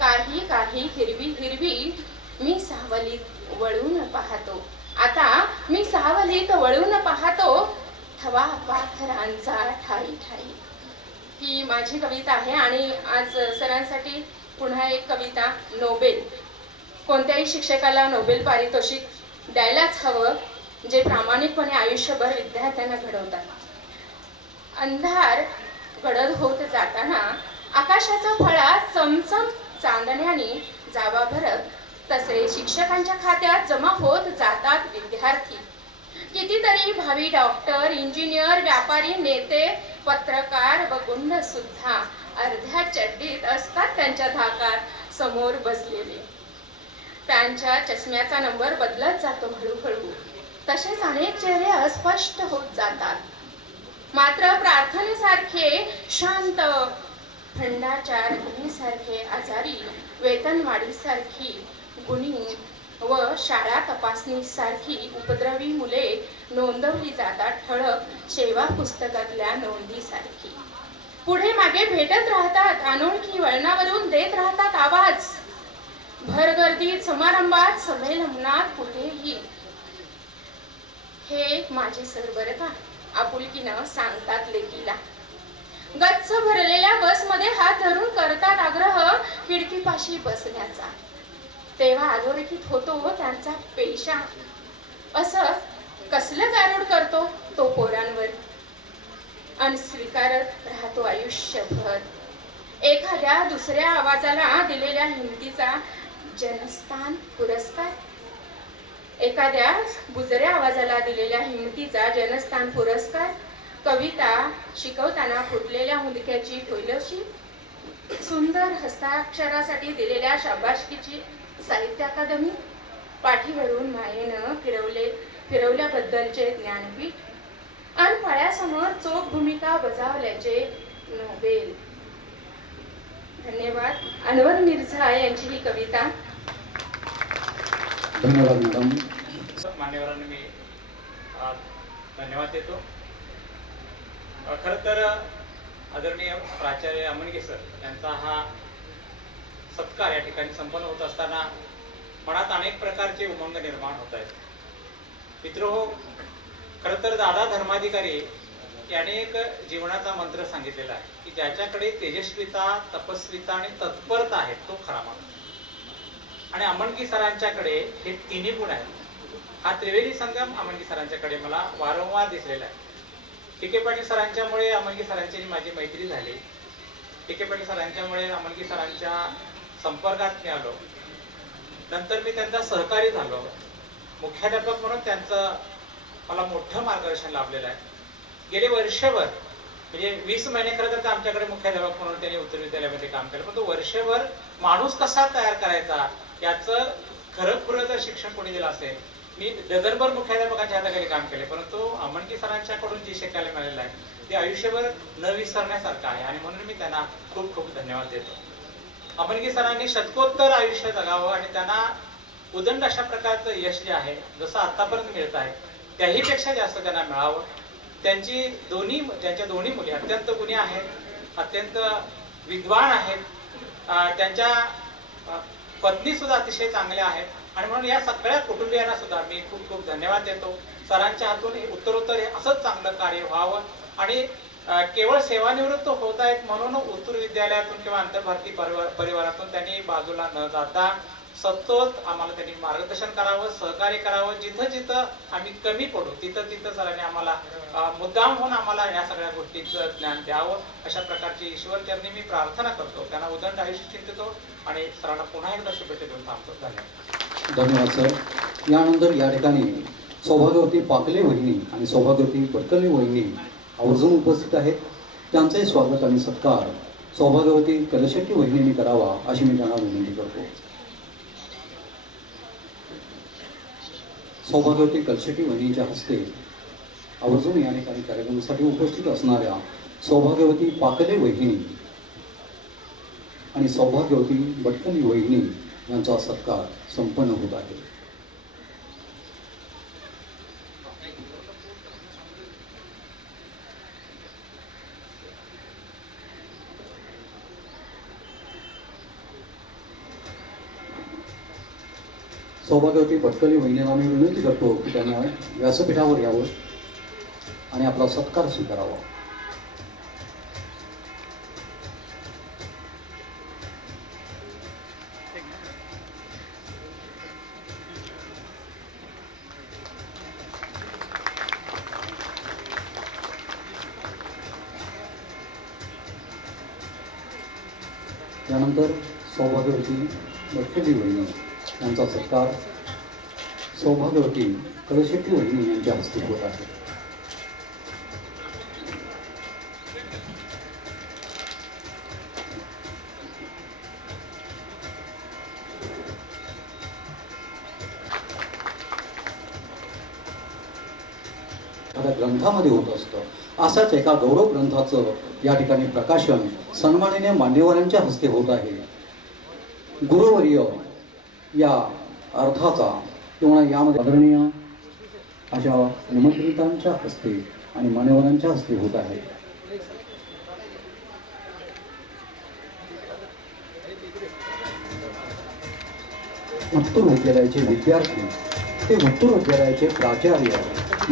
काही काही हिरवी हिरवी, मी सावलीत वळून पाहतो. आता मी सावलीत वळून पाहतो, थवा पाखरांचा ठाई ठाई. ही माझी कविता आहे. आणि आज सरांसाठी पुन्हा एक कविता. नोबेल, कोणत्याही शिक्षकाला नोबेल पारितोषिक द्यायलाच हवं जे प्रामाणिकपणे आयुष्यभर विद्यार्थ्यांना घडवतात. अंधार गडद होत जाताना आकाशाचा फळा चमचम चांदण्याने जावा भरत, तसे शिक्षकांच्या खात्यात जमा होत जातात विद्यार्थी. कितीतरी भावी डॉक्टर, इंजिनियर, व्यापारी, नेते, पत्रकार व गुंड सुद्धा अर्ध्या चड्डीत असतात त्यांच्या धाकात समोर बसलेले. त्यांच्या चष्म्याचा नंबर बदलत जातो हळूहळू. तसेच अनेक चेहरे अस्पष्ट होत जातात. मात्र प्रार्थनेसारखे शांत, भ्रष्टाचार गुन्हेसारखे आजारी, वेतनवाढीसारखी गुणी व शाळा तपासणीसारखी उपद्रवी मुले नोंदवली जातात ठळक सेवा पुस्तकातल्या नोंदीसारखी. पुढे मागे भेटत राहतात, अनोळखी वळणावरून देत राहतात आवाज. भरगर्दीत, समारंभात, संमेलनात, कुठेही. हे माझे सर बरं का, आपुलकीनं सांगतात लेकीला. गच्च भरलेल्या बसमध्ये हात धरून करतात आग्रह खिडकीपाशी बसण्याचा. तेव्हा अधोरेखित होतो त्यांचा पेशा. असं कसलं गारुड करतो तो पोरांवर, आणि स्वीकारत राहतो आयुष्यभर. एखाद्या दुसऱ्या आवाजाला दिलेल्या हिमतीचा जनस्थान पुरस्कार, एखाद्या बुजऱ्या आवाजाला दिलेल्या हिमतीचा जनस्थान पुरस्कार. कविता शिकवताना फुटलेल्या मुलक्याची फुलशी, सुंदर हस्ताक्षरासाठी दिलेल्या शाबासकीची साहित्य अकादमी, पाठीवरून मायेनं फिरवल्याबद्दलचे ज्ञानपीठ, आणि फळ्यासमोर चोख भूमिका बजावल्याचे नोबेल. धन्यवाद. अनवर मिर्झा यांची ही कविता. धन्यवाद मॅडम. मान्यवरांना मी धन्यवाद देतो. खरं तर आदरणीय प्राचार्य अमनगे सर यांचा हा सत्कार या ठिकाणी संपन्न होत असताना मनात अनेक प्रकारचे उमंग निर्माण होत आहेत. मित्रहो, खरं तर दादा धर्माधिकारी याने एक जीवनाचा मंत्र सांगितलेला आहे की ज्याच्याकडे तेजस्विता, तपस्विता आणि तत्परता आहे तो खरा माणूस. आणि अमनगी सरांच्याकडे हे तिन्ही गुण आहेत. हा त्रिवेणी संगम अमनगी सरांच्याकडे मला वारंवार दिसलेला आहे. टीके पाटील सरांच्यामुळे अमनगी सरांची माझी मैत्री झाली. टीके पाटील सरांच्यामुळे अमनगी सरांच्या संपर्कात मी आलो. नंतर मी त्यांचा सहकारी झालो. मुख्याध्यापक म्हणून त्यांचं मला मोठं मार्गदर्शन लाभलेलं आहे. गेले वर्षभर म्हणजे 20 महिने खरं तर आमच्याकडे मुख्याध्यापक म्हणून त्यांनी उत्तर विद्यालयामध्ये काम केलं, पण तो वर्षभर माणूस कसा तयार करायचा याचं खरं जर शिक्षण कोणी दिलं असेल. मी डझनभर मुख्याध्यापकांच्या हाताखाली काम केले, परंतु अमणकी सरांच्याकडून जे शिकायला मिळालेलं आहे ते आयुष्यभर न विसरण्यासारखं आहे आणि म्हणून मी त्यांना खूप खूप धन्यवाद देतो. अमणकी सरांनी शतकोत्तर आयुष्य जगावं आणि त्यांना उदंड अशा प्रकारचं यश जे आहे जसं आतापर्यंत मिळत आहे त्याही पेक्षा जास्त त्यांना मिळावं. त्यांच्या दोन्ही मुली अत्यंत गुणी आहेत, अत्यंत विद्वान आहेत, त्यांच्या पत्नी सुद्धा अतिशय चांगल्या आहेत आणि म्हणून या सगळ्या कुटुंबियांना सुद्धा मी खूप खूप धन्यवाद देतो. सरांच्या हातून उत्तरोत्तर हे असंच चांगलं कार्य व्हावं आणि केवळ सेवानिवृत्त होत आहेत म्हणून उत्तूर विद्यालयातून किंवा आंतरभारती परिवारातून त्यांनी बाजूला न जाता सतत आम्हाला त्यांनी मार्गदर्शन करावं, सहकार्य करावं. जिथं जिथं आम्ही कमी पडू तिथं तिथं सरांनी आम्हाला मुद्दाम होऊन आम्हाला या सगळ्या गोष्टींचं ज्ञान द्यावं. अशा प्रकारची ईश्वर त्यांनी मी प्रार्थना करतो, त्यांना उदंड आयुष्य चिंतितो आणि सरांना पुन्हा एकदा शुभेच्छा देऊन थांबतो. धन्यवाद. धन्यवाद सर. यानंतर या ठिकाणी सौभाग्यवती पाकले वहिनी आणि सौभाग्यवती बडकले वहिनी आवर्जून उपस्थित आहेत. त्यांचे स्वागत आणि सत्कार सौभाग्यवती कलशेट्टी वहिनींनी करावा अशी मी त्यांना विनंती करतो. सौभाग्यवती कलशेट्टी वहिनीच्या हस्ते आवर्जून या ठिकाणी कार्यक्रमासाठी उपस्थित असणाऱ्या सौभाग्यवती पाकले वहिनी आणि सौभाग्यवती बटकली वहिनी यांचा सत्कार संपन्न होत आहे. सौभाग्यवती भटकली वहिनीला मी विनंती करतो की त्यांना व्यासपीठावर यावं आणि आपला सत्कार स्वीकारावा. त्यानंतर सौभाग्यवती भटकली वहिनी यांचा सत्कार सौभाग्यवती कलशेट्टी वहिनी यांच्या हस्ते होत आहे. ग्रंथामध्ये होत असतं असाच एका गौरव ग्रंथाचं या ठिकाणी प्रकाशन सन्माननीय मान्यवरांच्या हस्ते होत आहे. गुरुवर्य या अर्थाचा किंवा यामध्ये आदरणीय अशा निमंत्रितांच्या हस्ते आणि मान्यवरांच्या हस्ते होत आहे. उत्तूर विद्यालयाचे विद्यार्थी ते उत्तूर विद्यालयाचे प्राचार्य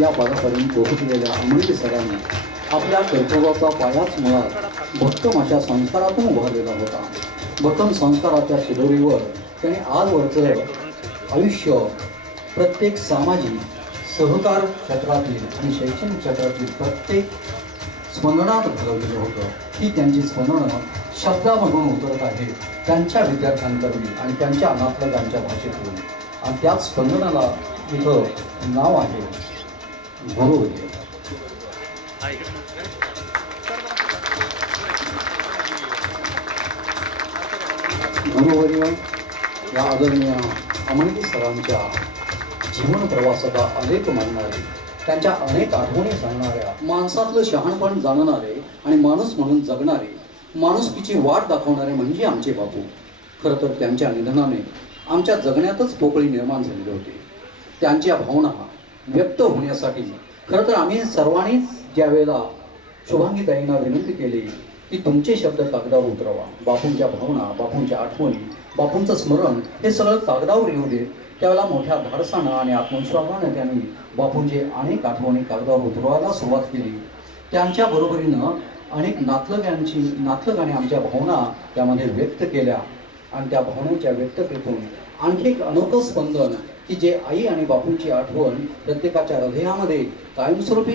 या पदापर्यंत पोहोचलेल्या अमृत सरांनी आपल्या कर्तव्याचा पायाच मुळात भक्कम अशा संस्कारातून उभारलेला होता. भक्कम संस्काराच्या शिदोरीवर त्याने आजवरचं आयुष्य प्रत्येक सामाजिक सहकार क्षेत्रातील आणि शैक्षणिक क्षेत्रातील प्रत्येक स्पंदनात घालवलेलं होतं. ही त्यांची स्पंदनं शब्दामधून उतरत आहेत त्यांच्या विद्यार्थ्यांकरवी आणि त्यांच्या अनाथलकांच्या भाषेतून आणि त्याच स्पंदनाला इथं नाव आहे गुरुवर्य. गुरुवर्य या आदरणीय अमणकी सरांच्या जीवन प्रवासाचा अनेक मानणारे त्यांच्या अनेक आठवणी सांगणाऱ्या माणसातलं शहाणपण जाणणारे आणि माणूस म्हणून जगणारे माणुसकीची वाट दाखवणारे म्हणजे आमचे बापू. खरं तर त्यांच्या निधनाने आमच्या जगण्यातच पोकळी निर्माण झालेली होती. त्यांच्या भावना व्यक्त होण्यासाठी खरं तर आम्ही सर्वांनीच ज्या वेळेला शुभांगीताईंना विनंती केली की तुमचे शब्द कागदावर उतरवा, बापूंच्या भावना, बापूंच्या आठवणी, बापूंचं स्मरण हे सगळं कागदावर येऊ दे, त्यावेळेला मोठ्या धाडसानं आणि आत्मविश्वासानं त्यांनी बापूंचे अनेक आठवणी कागदावर उतरवायला सुरुवात केली. त्यांच्या बरोबरीनं अनेक नातलगाने आमच्या भावना त्यामध्ये व्यक्त केल्या आणि त्या भावनेच्या व्यक्ततेतून आणखी एक अनोखं स्पंदन की जे आई आणि बापूंची आठवण प्रत्येकाच्या हृदयामध्ये कायमस्वरूपी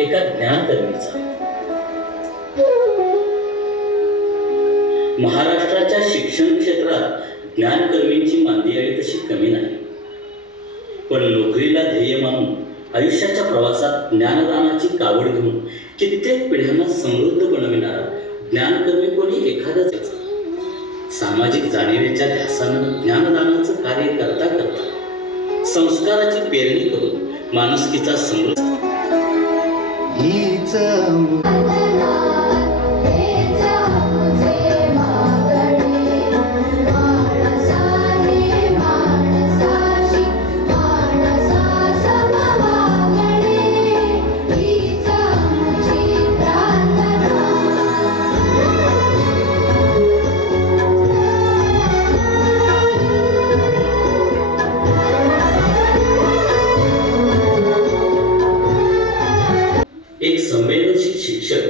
एका ज्ञानकर्मीचा. महाराष्ट्राच्या शिक्षण क्षेत्रात ज्ञानकर्मींची मांदियाळी तशी कमी नाही. पण नोकरीला ध्येय मानून आयुष्याच्या प्रवासात ज्ञानदानाची कावड घेऊन कित्येक पिढ्यांना समृद्ध बनविणारा ज्ञानकर्मी कोणी एखादाच. सामाजिक जाणीवेच्या ध्यासानं ज्ञानदानाचं कार्य करता करता संस्काराची पेरणी करून माणुसकीचा समृद्ध हीच एक संवेदनशील शिक्षक,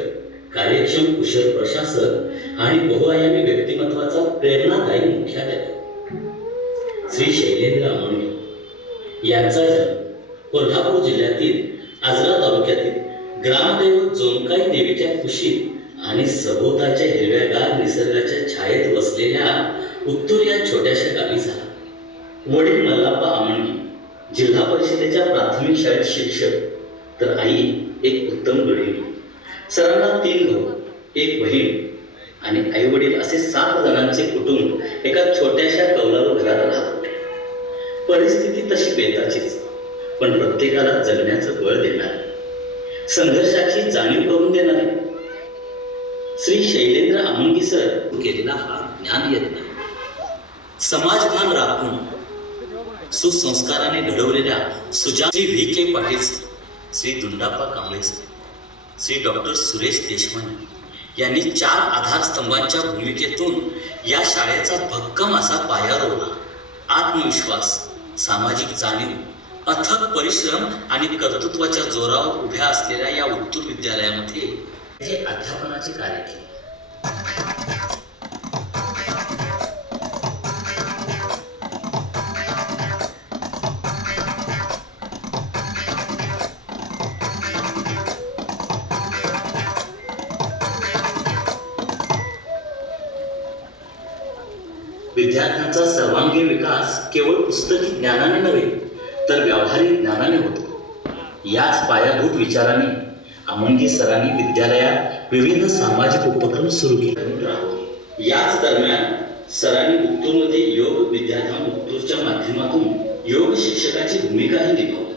कार्यक्षम कुशल प्रशासक आणि बहुआयामी व्यक्तिमत्वाचा प्रेरणादायी मुख्याध्यापक श्री शैलेंद्र अमोणगे यांचा जन्म कोल्हापूर जिल्ह्यातील आजरा तालुक्यातील ग्रामदैवत जोमकाई देवीच्या कुशीत आणि सभोवताच्या हिरव्यागार निसर्गाच्या छायेत बसलेल्या उत्तूर या छोट्याशा गावी झाला. वडील मल्लाप्पा अमोणगे जिल्हा परिषदेच्या प्राथमिक शाळेत शिक्षक, तर आई एक उत्तम गृहिणी. सरांना 3 भाऊ, 1 बहीण आणि आई वडील असे 7 जणांचे कुटुंब एका छोट्याशा कौलारू घरात राहत. परिस्थिती तशी बेताचीच, पण प्रत्येकाला जगण्याचं बळ देणारे, संघर्षाची जाणीव करून देणारे श्री शैलेंद्र अमोणगे सर केलेला हा ज्ञान यज्ञ समाजभान राखून सुसंस्काराने घडवलेल्या Shri V K Patil sir, Shri Dundappa Kamble sir, Shri doctor Suresh Deshmane यांनी 4 आधारस्तंभांच्या भूमिकेतून या शाळेचा भक्कम असा पाया रोवला. आत्मविश्वास, सामाजिक जाणीव, अथक परिश्रम आणि कर्तृत्वाच्या जोरावर उभ्या असलेल्या या उत्तूर विद्यालयामध्ये हे अध्यापनाचे कार्य केले. विद्यार्थ्यांचा सर्वांगीण विकास केवळ पुस्तकी ज्ञानाने नव्हे तर व्यावहारिक ज्ञानाने होतो. याच पायाभूत विचाराने अमोणगे सरांनी विद्यालयात विविध सामाजिक उपक्रम सुरू केले. याच दरम्यान सरांनी उत्तूरमध्ये योग विद्याधाम उत्तूरच्या माध्यमातून योग शिक्षकाची भूमिकाही निभावली.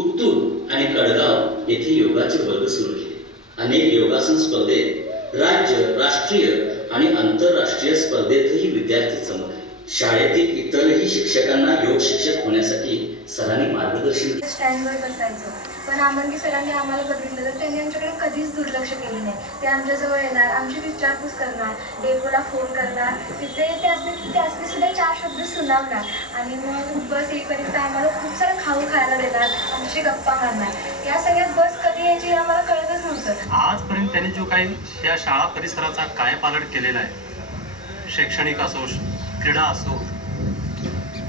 उत्तूर आणि कडगाव येथे योगाचे वर्ग सुरू केले. अनेक योगासन स्पर्धेत राज्य, राष्ट्रीय आणि आंतरराष्ट्रीय स्पर्धेतही विद्यार्थी चमकले. शाळेतील इतरही शिक्षकांना योग शिक्षक होण्यासाठी सरांनी मार्गदर्शन केले. स्टँडवर बसायचो, पण अमोणगे सरांनी आम्हाला बघितलं तर त्यांनी आमच्याकडे कधीच दुर्लक्ष केले नाही. ते आमच्याजवळ येणार, आमची विचारपूस करणार, डेपोला फोन करणार, तिथे ते असते सुद्धा 4 शब्द सुनावणार आणि मग बस येईपर्यंत आम्हाला खूप सारं खाऊ खायला देणार, आमची गप्पा मारणार. या सगळ्यात बस कधी यायची आम्हाला कळतच नव्हतं. आजपर्यंत त्यांनी जो काही या शाळा परिसराचा कायापालट केलेला आहे, शैक्षणिक असो, क्रीडा असो,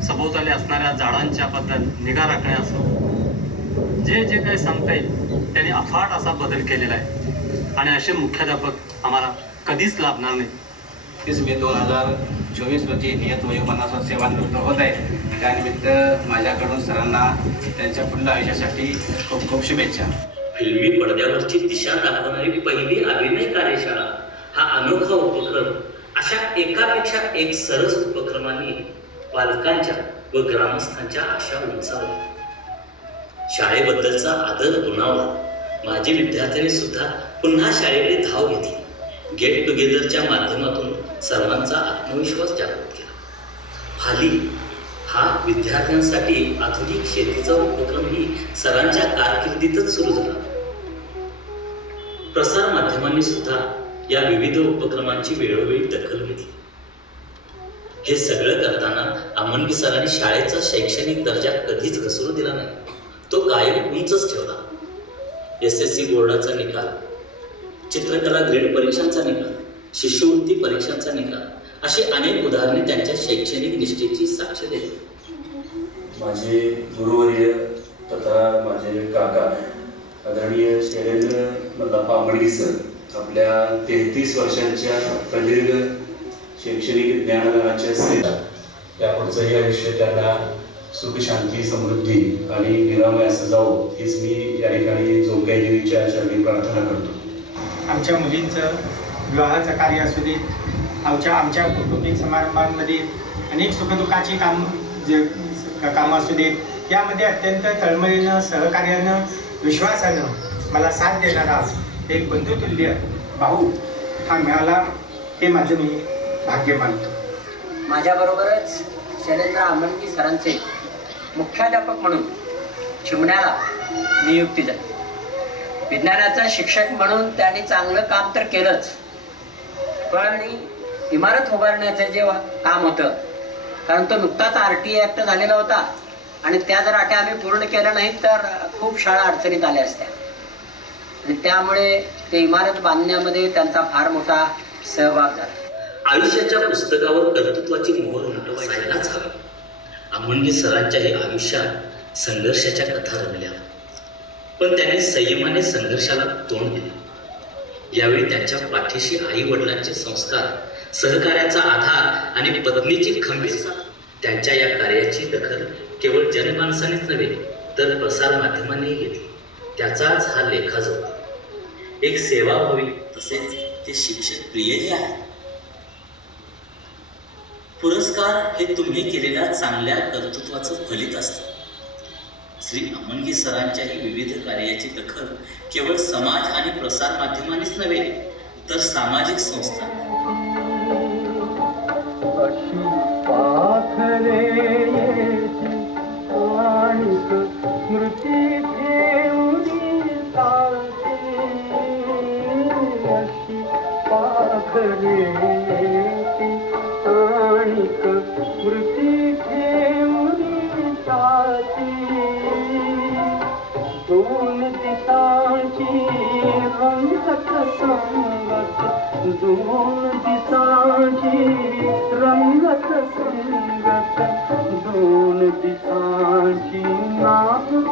सभोवताली असणाऱ्या झाडांच्या बद्दल निगा राखणे असो, जे जे काही सांगता येईल त्यांनी अफाट असा बदल केलेला आहे आणि असे मुख्याध्यापक आम्हाला कधीच लाभणार नाही. 30 मे 2024 रोजी नियत वयोमानाचा सेवानिवृत्त होत आहे. त्यानिमित्त माझ्याकडून सरांना त्यांच्या पुढल्या आयुष्यासाठी खूप खूप शुभेच्छा. फिल्मी पडद्यावरची दिशा दाखवणारी पहिली अभिनय कार्यशाळा हा अनोखा उपक्रम अशा एकापेक्षा एक सरस उपक्रमांनी पालकांच्या व ग्रामस्थांच्या आशा उंचावल्या. शाळेबद्दलचा आदर दुणावला. माझे विद्यार्थ्यांनी सुद्धा पुन्हा शाळेकडे धाव घेतली. गेट टुगेदरच्या माध्यमातून सर्वांचा आत्मविश्वास जागृत केला. हाली हा विद्यार्थ्यांसाठी आधुनिक शेतीचा उपक्रमही सरांच्या कारकिर्दीतच सुरू झाला. प्रसार माध्यमांनी सुद्धा या विविध उपक्रमांची वेळोवेळी दखल घेतली. हे सगळं करताना अमोणगे सरांनी शाळेचा शैक्षणिक दर्जा कधीच घसरू दिला नाही. तो कायम उंचच ठेवला. SSC बोर्डाचा निकाल, चित्रकला ग्रेड परीक्षांचा निकाल, शिष्यवृत्ती परीक्षांचा निकाल अशी अनेक उदाहरणे त्यांच्या शैक्षणिक निष्ठेची साक्ष देतात. माझे गुरुवर्य तथा माझे काका आदरणीय शैलेंद्र मल्लप्पा अमणगी सर आपल्या 33 वर्षांच्या प्रदीर्घ शैक्षणिक ज्ञानदानाच्या सेवा त्यापुढचंही आयुष्य त्यांना सुख शांती समृद्धी आणि निरामय असं जावो हीच मी या ठिकाणी जोगदेवीच्या चरणी प्रार्थना करतो. आमच्या मुलींचं विवाहाचं कार्य असू दे, आमच्या कौटुंबिक समारंभांमध्ये अनेक सुखदुःखाची कामं असू देत, यामध्ये अत्यंत तळमळीनं सहकार्यानं विश्वासानं मला साथ देणारा एक बंधुतुल्य भाऊ हा मिळाला हे माझं मी भाग्य मानतो. माझ्याबरोबरच शैलेंद्र आमणगी सरांचे मुख्याध्यापक म्हणून चिमण्याला नियुक्ती झाली. विज्ञानाचा शिक्षक म्हणून त्यांनी चांगलं काम तर केलंच, पण इमारत उभारण्याचं जे काम होतं, कारण तो नुकताच RT ॲक्ट झालेला होता आणि त्या जर अटी आम्ही पूर्ण केल्या नाहीत तर खूप शाळा अडचणीत आल्या असत्या आणि त्यामुळे ते इमारत बांधण्यामध्ये त्यांचा फार मोठा सहभाग झाला. आयुष्याच्या पुस्तकावर कर्तृत्वाची मोहर उमटवायलाच हवी. अमणगी सरांच्याही आयुष्यात संघर्षाच्या कथा रंगल्या, पण त्यांनी संयमाने संघर्षाला तोंड दिले. यावेळी त्यांच्या पाठीशी आई वडिलांचे संस्कार, सहकार्याचा आधार आणि पत्नीची खंबीर साथ. त्यांच्या या कार्याची दखल केवळ जनमानसानेच नव्हे तर प्रसार माध्यमांनीही घेतली. त्याचाच हा लेखाजोखा. एक सेवाभावी तसेच ते शिक्षक प्रियही आहे. पुरस्कार हे तुम्ही केलेल्या चांगल्या कर्तृत्वाचं फलित असतं. श्री अमणगी सरांच्याही विविध कार्याची दखल केवळ समाज आणि प्रसार माध्यमांनीच नव्हे तर सामाजिक संस्था दोन दिसांची रंगत संगत, दोन दिसांची रंगत संगत, दोन दिसांची नाती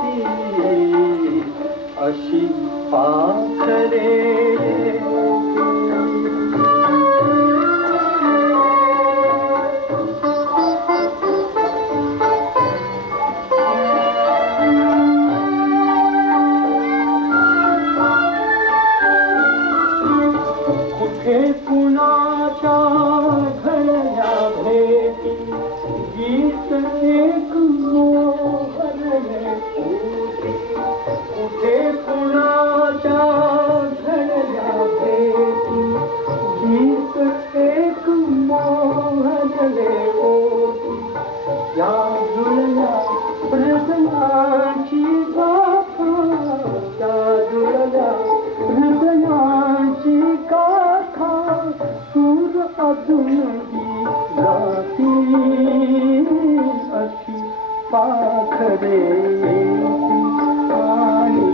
अशी पाखरे. कुणाच्या घडल्या भेटी गीत एक मोहरले होते. कुठे कुणाच्या घडल्या भेटी गीत एक मोहरले होते. या जुळल्या हृदयाची गाथा, त्या जुळल्या हृदयाची गाथा सूर अजूनही गाती अशी पाखरे. आणि